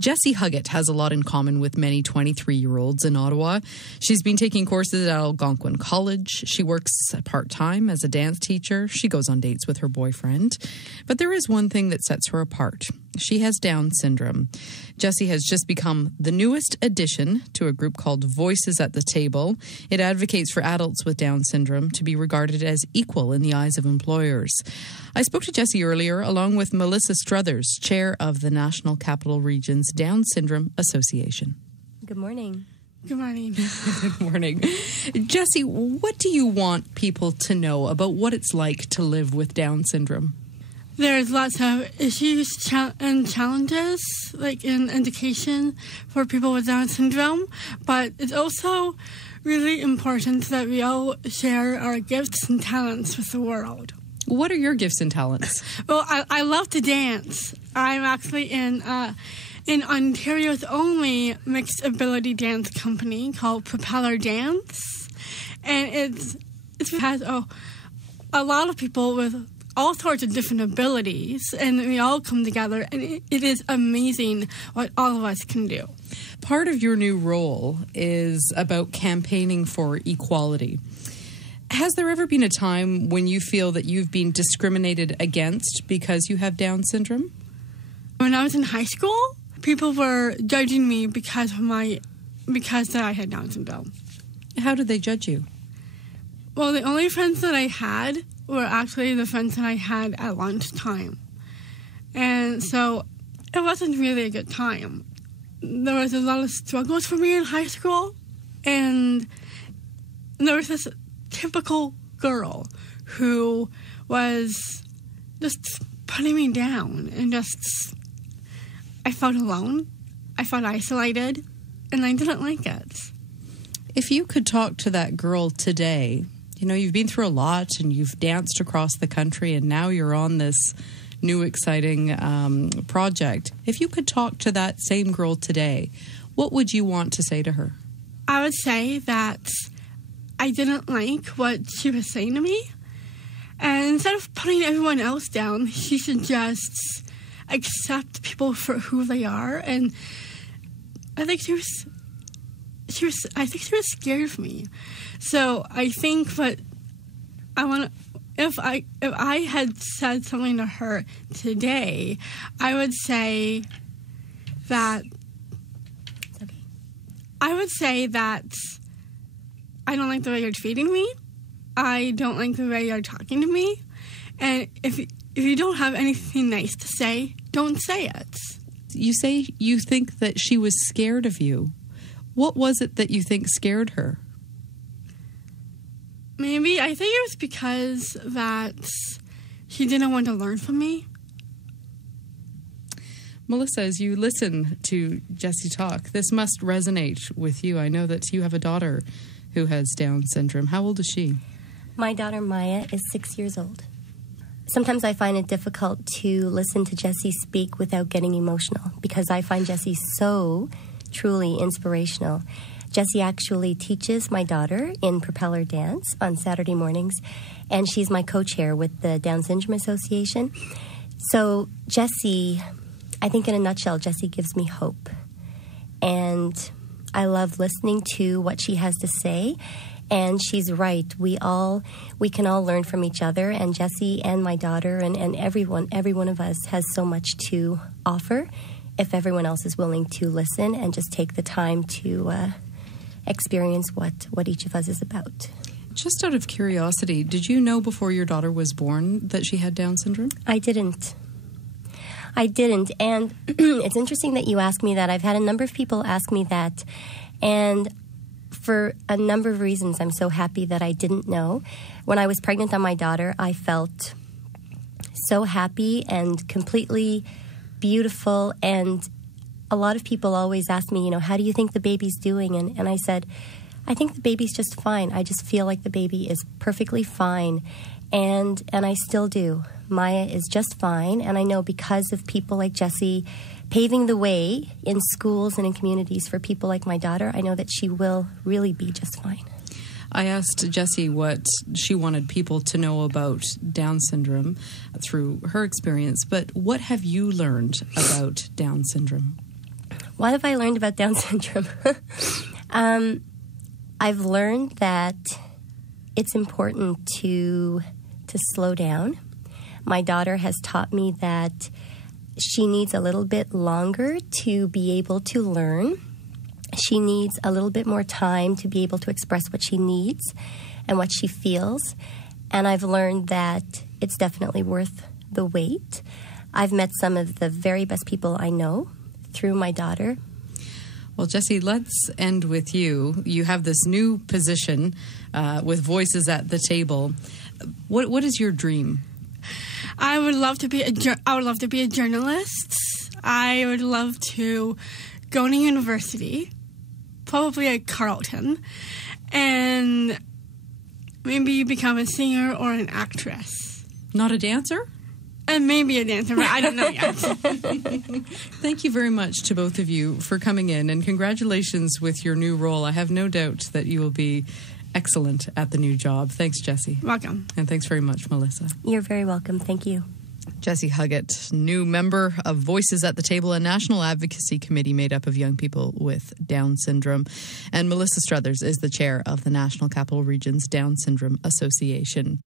Jessie Huggett has a lot in common with many 23-year-olds in Ottawa. She's been taking courses at Algonquin College. She works part-time as a dance teacher. She goes on dates with her boyfriend. But there is one thing that sets her apart. She has Down syndrome. Jessie has just become the newest addition to a group called Voices at the Table. It advocates for adults with Down syndrome to be regarded as equal in the eyes of employers. I spoke to Jessie earlier, along with Melissa Struthers, chair of the National Capital Region's Down Syndrome Association. Good morning. Good morning. Good morning. Jessie, what do you want people to know about what it's like to live with Down syndrome? There's lots of issues and challenges, like in education for people with Down syndrome, but it's also really important that we all share our gifts and talents with the world. What are your gifts and talents? Well, I love to dance. I'm actually in Ontario's only mixed ability dance company called Propeller Dance, and it has a lot of people with all sorts of different abilities, and we all come together, and it is amazing what all of us can do. Part of your new role is about campaigning for equality. Has there ever been a time when you feel that you've been discriminated against because you have Down syndrome? When I was in high school, people were judging me because that I had Down syndrome. How did they judge you? Well, the only friends that I had were actually the friends that I had at lunchtime. And so it wasn't really a good time. There was a lot of struggles for me in high school, and there was this typical girl who was just putting me down, and I felt alone, I felt isolated, and I didn't like it. If you could talk to that girl today, you know, you've been through a lot and you've danced across the country and now you're on this new exciting project. If you could talk to that same girl today, what would you want to say to her? I would say that I didn't like what she was saying to me. And instead of putting everyone else down, she should just accept people for who they are. And I think she was scared of me. So I think if I had said something to her today, I would say that I don't like the way you're treating me. I don't like the way you're talking to me. And if you don't have anything nice to say, don't say it. You say you think that she was scared of you. What was it that you think scared her? Maybe I think it was because that she didn't want to learn from me. Melissa, as you listen to Jessie talk, this must resonate with you. I know that you have a daughter who has Down syndrome. How old is she? My daughter Maya is 6 years old. Sometimes I find it difficult to listen to Jessie speak without getting emotional because I find Jessie so truly inspirational. Jessie actually teaches my daughter in Propeller Dance on Saturday mornings, and she's my co-chair with the Down Syndrome Association. So Jessie, I think in a nutshell, Jessie gives me hope. And I love listening to what she has to say. And she's right. We can all learn from each other. And Jessie and my daughter and every one of us has so much to offer if everyone else is willing to listen and just take the time to experience what each of us is about. Just out of curiosity, did you know before your daughter was born that she had Down syndrome? I didn't. And it's interesting that you ask me that. I've had a number of people ask me that. And for a number of reasons, I'm so happy that I didn't know. When I was pregnant on my daughter, I felt so happy and completely beautiful. And a lot of people always ask me, how do you think the baby's doing? And I said, I think the baby's just fine. I just feel like the baby is perfectly fine. And I still do. Maya is just fine. And I know because of people like Jessie paving the way in schools and in communities for people like my daughter, I know that she will really be just fine. I asked Jessie what she wanted people to know about Down syndrome through her experience, but what have you learned about Down syndrome? What have I learned about Down syndrome? I've learned that it's important to slow down. My daughter has taught me that she needs a little bit longer to be able to learn. She needs a little bit more time to be able to express what she needs and what she feels. And I've learned that it's definitely worth the wait. I've met some of the very best people I know through my daughter. Well, Jessie, let's end with you. You have this new position with Voices at the Table. What is your dream? I would love to be a journalist. I would love to go to university, probably at Carleton, and maybe become a singer or an actress. Not a dancer? And maybe a dancer, but I don't know yet. Thank you very much to both of you for coming in, and congratulations with your new role. I have no doubt that you will be excellent at the new job. Thanks, Jessie. Welcome. And thanks very much, Melissa. You're very welcome. Thank you. Jessie Huggett, new member of Voices at the Table, a national advocacy committee made up of young people with Down syndrome. And Melissa Struthers is the chair of the National Capital Region's Down Syndrome Association.